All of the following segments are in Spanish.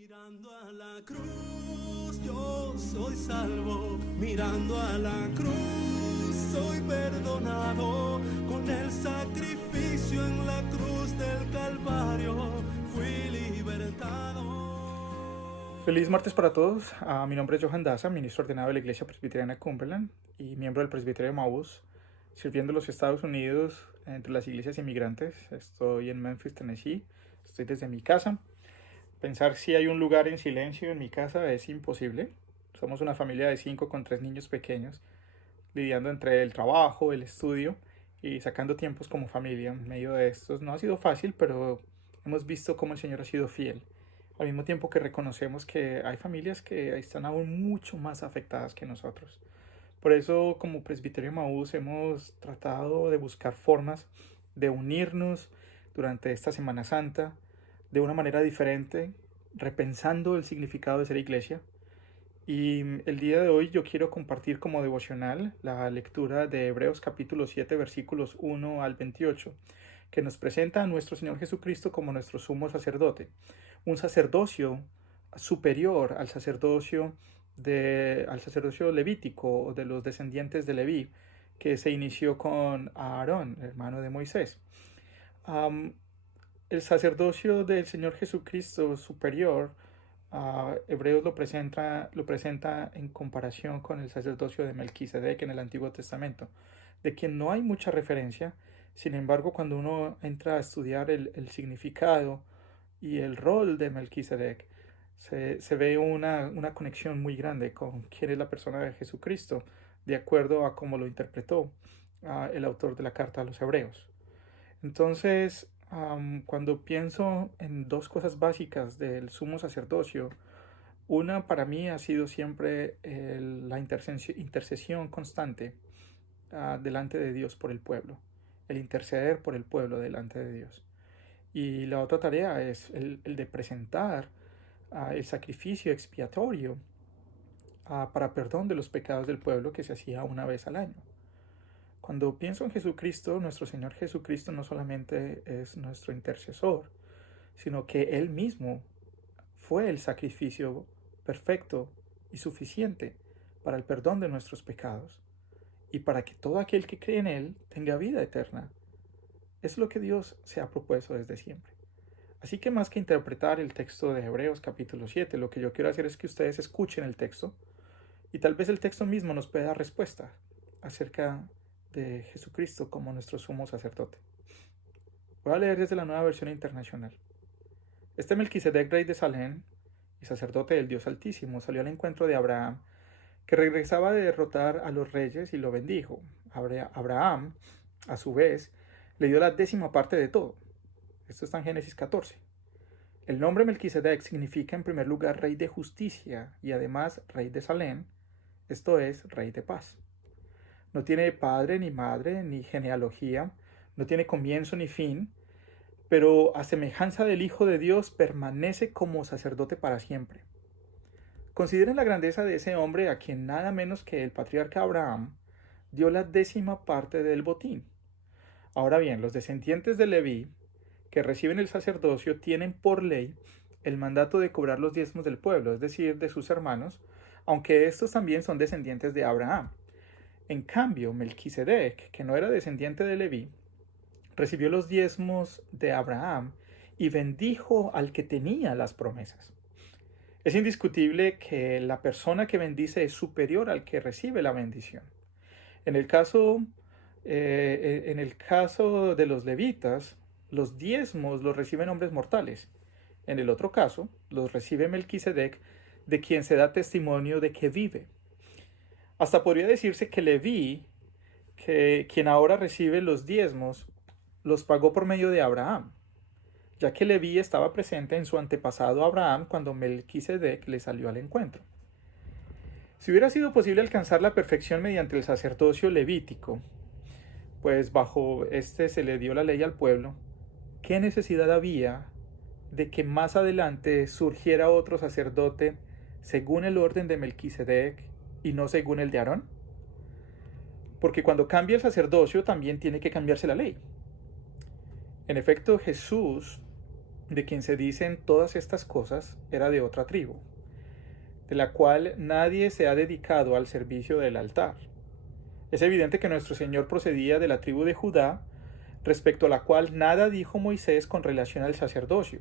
Mirando a la cruz, yo soy salvo. Mirando a la cruz, soy perdonado. Con el sacrificio en la cruz del Calvario, fui libertado. Feliz martes para todos. Mi nombre es Johan Daza, ministro ordenado de la Iglesia Presbiteriana de Cumberland y miembro del Presbiterio de Maús, sirviendo en los Estados Unidos entre las iglesias inmigrantes. Estoy en Memphis, Tennessee. Estoy desde mi casa. Pensar si hay un lugar en silencio en mi casa es imposible. Somos una familia de 5 con 3 niños pequeños, lidiando entre el trabajo, el estudio y sacando tiempos como familia en medio de estos. No ha sido fácil, pero hemos visto cómo el Señor ha sido fiel. Al mismo tiempo que reconocemos que hay familias que están aún mucho más afectadas que nosotros. Por eso, como Presbiterio Maús, hemos tratado de buscar formas de unirnos durante esta Semana Santa de una manera diferente, repensando el significado de ser iglesia. Y el día de hoy yo quiero compartir como devocional la lectura de Hebreos capítulo 7 versículos 1 al 28, que nos presenta a nuestro Señor Jesucristo como nuestro sumo sacerdote, un sacerdocio superior al sacerdocio levítico de los descendientes de Leví, que se inició con Aarón, hermano de Moisés. El sacerdocio del Señor Jesucristo superior, Hebreos lo presenta en comparación con el sacerdocio de Melquisedec en el Antiguo Testamento, de quien no hay mucha referencia. Sin embargo, cuando uno entra a estudiar el significado y el rol de Melquisedec, se ve una conexión muy grande con quién es la persona de Jesucristo, de acuerdo a cómo lo interpretó el autor de la carta a los Hebreos. Entonces, cuando pienso en dos cosas básicas del sumo sacerdocio, una para mí ha sido siempre la intercesión constante delante de Dios por el pueblo, el interceder por el pueblo delante de Dios. Y la otra tarea es el de presentar el sacrificio expiatorio para perdón de los pecados del pueblo que se hacía una vez al año. Cuando pienso en Jesucristo, nuestro Señor Jesucristo no solamente es nuestro intercesor, sino que Él mismo fue el sacrificio perfecto y suficiente para el perdón de nuestros pecados y para que todo aquel que cree en Él tenga vida eterna. Es lo que Dios se ha propuesto desde siempre. Así que más que interpretar el texto de Hebreos capítulo 7, lo que yo quiero hacer es que ustedes escuchen el texto y tal vez el texto mismo nos pueda dar respuesta acerca de Jesucristo como nuestro sumo sacerdote. Voy a leer desde la Nueva Versión Internacional. Este Melquisedec, rey de Salem y sacerdote del Dios Altísimo, salió al encuentro de Abraham, que regresaba de derrotar a los reyes, y lo bendijo. Abraham, a su vez, le dio la 10ª parte de todo. Esto está en Génesis 14. El nombre Melquisedec significa en primer lugar rey de justicia y además rey de Salem, esto es, rey de paz. No tiene padre ni madre ni genealogía, no tiene comienzo ni fin, pero a semejanza del Hijo de Dios permanece como sacerdote para siempre. Consideren la grandeza de ese hombre a quien nada menos que el patriarca Abraham dio la 10ª parte del botín. Ahora bien, los descendientes de Leví, que reciben el sacerdocio, tienen por ley el mandato de cobrar los diezmos del pueblo, es decir, de sus hermanos, aunque estos también son descendientes de Abraham. En cambio, Melquisedec, que no era descendiente de Leví, recibió los diezmos de Abraham y bendijo al que tenía las promesas. Es indiscutible que la persona que bendice es superior al que recibe la bendición. En el caso de los levitas, los diezmos los reciben hombres mortales. En el otro caso, los recibe Melquisedec, de quien se da testimonio de que vive. Hasta podría decirse que Leví, quien ahora recibe los diezmos, los pagó por medio de Abraham, ya que Leví estaba presente en su antepasado Abraham cuando Melquisedec le salió al encuentro. Si hubiera sido posible alcanzar la perfección mediante el sacerdocio levítico, pues bajo este se le dio la ley al pueblo, ¿qué necesidad había de que más adelante surgiera otro sacerdote según el orden de Melquisedec y no según el de Aarón? Porque cuando cambia el sacerdocio también tiene que cambiarse la ley. En efecto, Jesús de quien se dicen todas estas cosas era de otra tribu, de la cual nadie se ha dedicado al servicio del altar. Es evidente que nuestro Señor procedía de la tribu de Judá, respecto a la cual nada dijo Moisés con relación al sacerdocio.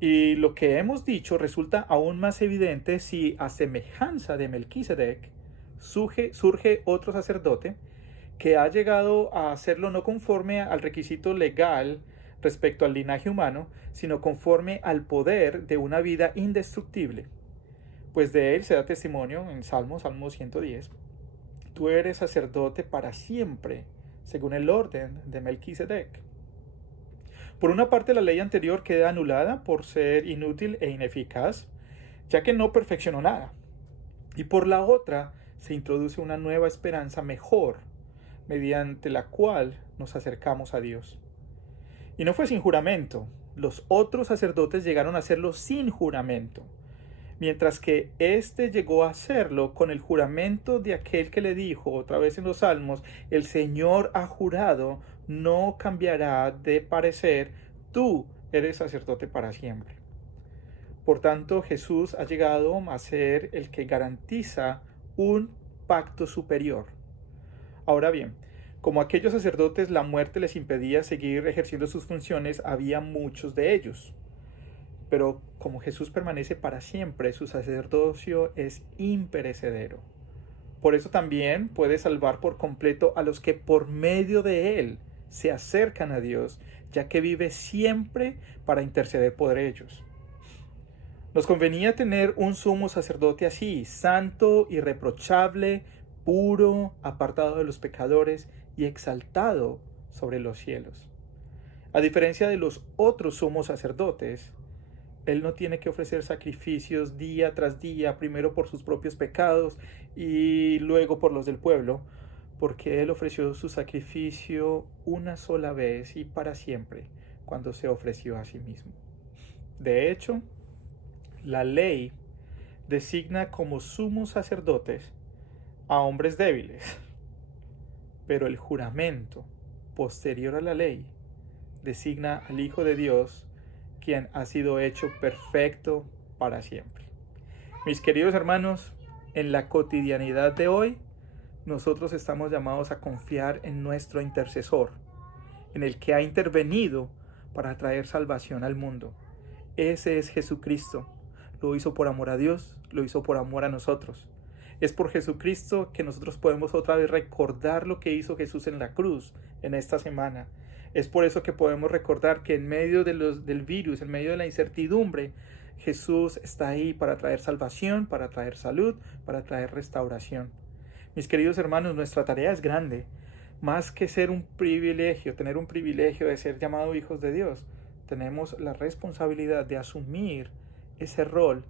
Y lo que hemos dicho resulta aún más evidente si, a semejanza de Melquisedec, surge otro sacerdote que ha llegado a hacerlo no conforme al requisito legal respecto al linaje humano, sino conforme al poder de una vida indestructible. Pues de él se da testimonio en Salmo 110. Tú eres sacerdote para siempre, según el orden de Melquisedec. Por una parte, la ley anterior queda anulada por ser inútil e ineficaz, ya que no perfeccionó nada. Y por la otra, se introduce una nueva esperanza mejor, mediante la cual nos acercamos a Dios. Y no fue sin juramento. Los otros sacerdotes llegaron a hacerlo sin juramento, mientras que éste llegó a hacerlo con el juramento de aquel que le dijo, otra vez en los Salmos, el Señor ha jurado, no cambiará de parecer, tú eres sacerdote para siempre. Por tanto, Jesús ha llegado a ser el que garantiza un pacto superior. Ahora bien, como a aquellos sacerdotes la muerte les impedía seguir ejerciendo sus funciones, había muchos de ellos. Pero como Jesús permanece para siempre, su sacerdocio es imperecedero. Por eso también puede salvar por completo a los que por medio de él se acercan a Dios, ya que vive siempre para interceder por ellos. Nos convenía tener un sumo sacerdote así, santo, irreprochable, puro, apartado de los pecadores y exaltado sobre los cielos. A diferencia de los otros sumos sacerdotes, él no tiene que ofrecer sacrificios día tras día, primero por sus propios pecados y luego por los del pueblo, porque él ofreció su sacrificio una sola vez y para siempre, cuando se ofreció a sí mismo. De hecho, la ley designa como sumos sacerdotes a hombres débiles, pero el juramento posterior a la ley designa al Hijo de Dios, quien ha sido hecho perfecto para siempre. Mis queridos hermanos, en la cotidianidad de hoy, nosotros estamos llamados a confiar en nuestro intercesor, en el que ha intervenido para traer salvación al mundo. Ese es Jesucristo. Lo hizo por amor a Dios, lo hizo por amor a nosotros. Es por Jesucristo que nosotros podemos otra vez recordar lo que hizo Jesús en la cruz en esta semana. Es por eso que podemos recordar que en medio del virus, en medio de la incertidumbre, Jesús está ahí para traer salvación, para traer salud, para traer restauración. Mis queridos hermanos, nuestra tarea es grande. Más que ser un privilegio, tener un privilegio de ser llamados hijos de Dios, tenemos la responsabilidad de asumir ese rol,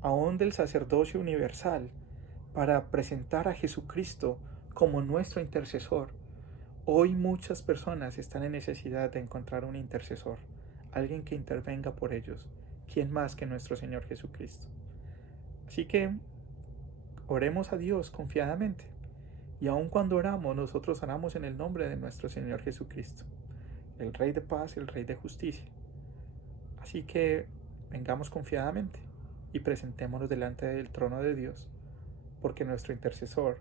aún del sacerdocio universal, para presentar a Jesucristo como nuestro intercesor. Hoy muchas personas están en necesidad de encontrar un intercesor, alguien que intervenga por ellos. ¿Quién más que nuestro Señor Jesucristo? Así que oremos a Dios confiadamente. Y aun cuando oramos, nosotros oramos en el nombre de nuestro Señor Jesucristo, el Rey de paz, el Rey de justicia. Así que vengamos confiadamente y presentémonos delante del trono de Dios, porque nuestro intercesor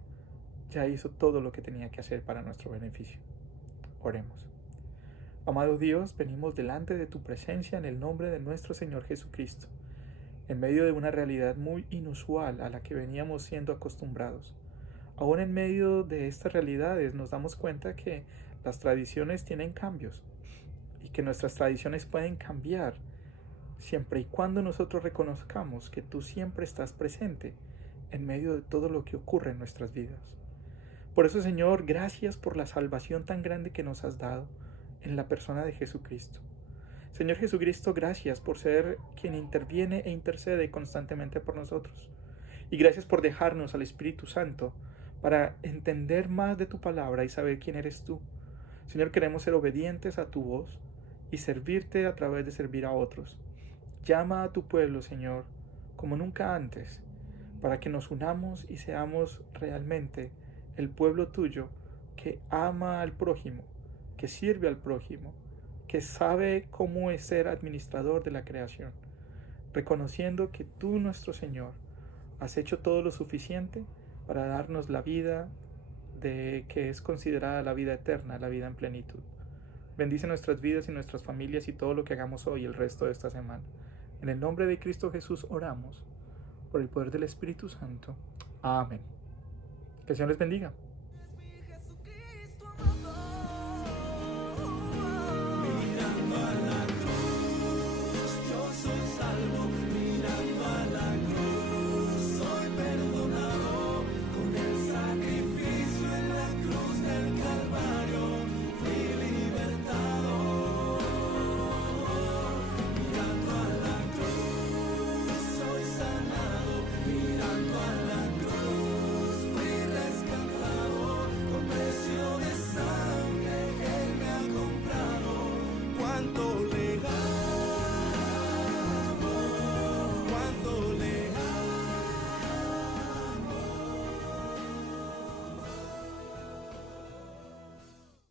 ya hizo todo lo que tenía que hacer para nuestro beneficio. Oremos. Amado Dios, venimos delante de tu presencia en el nombre de nuestro Señor Jesucristo, en medio de una realidad muy inusual a la que veníamos siendo acostumbrados. Aún en medio de estas realidades nos damos cuenta que las tradiciones tienen cambios y que nuestras tradiciones pueden cambiar siempre y cuando nosotros reconozcamos que tú siempre estás presente en medio de todo lo que ocurre en nuestras vidas. Por eso, Señor, gracias por la salvación tan grande que nos has dado en la persona de Jesucristo. Señor Jesucristo, gracias por ser quien interviene e intercede constantemente por nosotros. Y gracias por dejarnos al Espíritu Santo para entender más de tu palabra y saber quién eres tú. Señor, queremos ser obedientes a tu voz y servirte a través de servir a otros. Llama a tu pueblo, Señor, como nunca antes, para que nos unamos y seamos realmente el pueblo tuyo que ama al prójimo, que sirve al prójimo, que sabe cómo es ser administrador de la creación, reconociendo que tú, nuestro Señor, has hecho todo lo suficiente para darnos la vida que es considerada la vida eterna, la vida en plenitud. Bendice nuestras vidas y nuestras familias y todo lo que hagamos hoy y el resto de esta semana. En el nombre de Cristo Jesús oramos, por el poder del Espíritu Santo. Amén. Que el Señor les bendiga.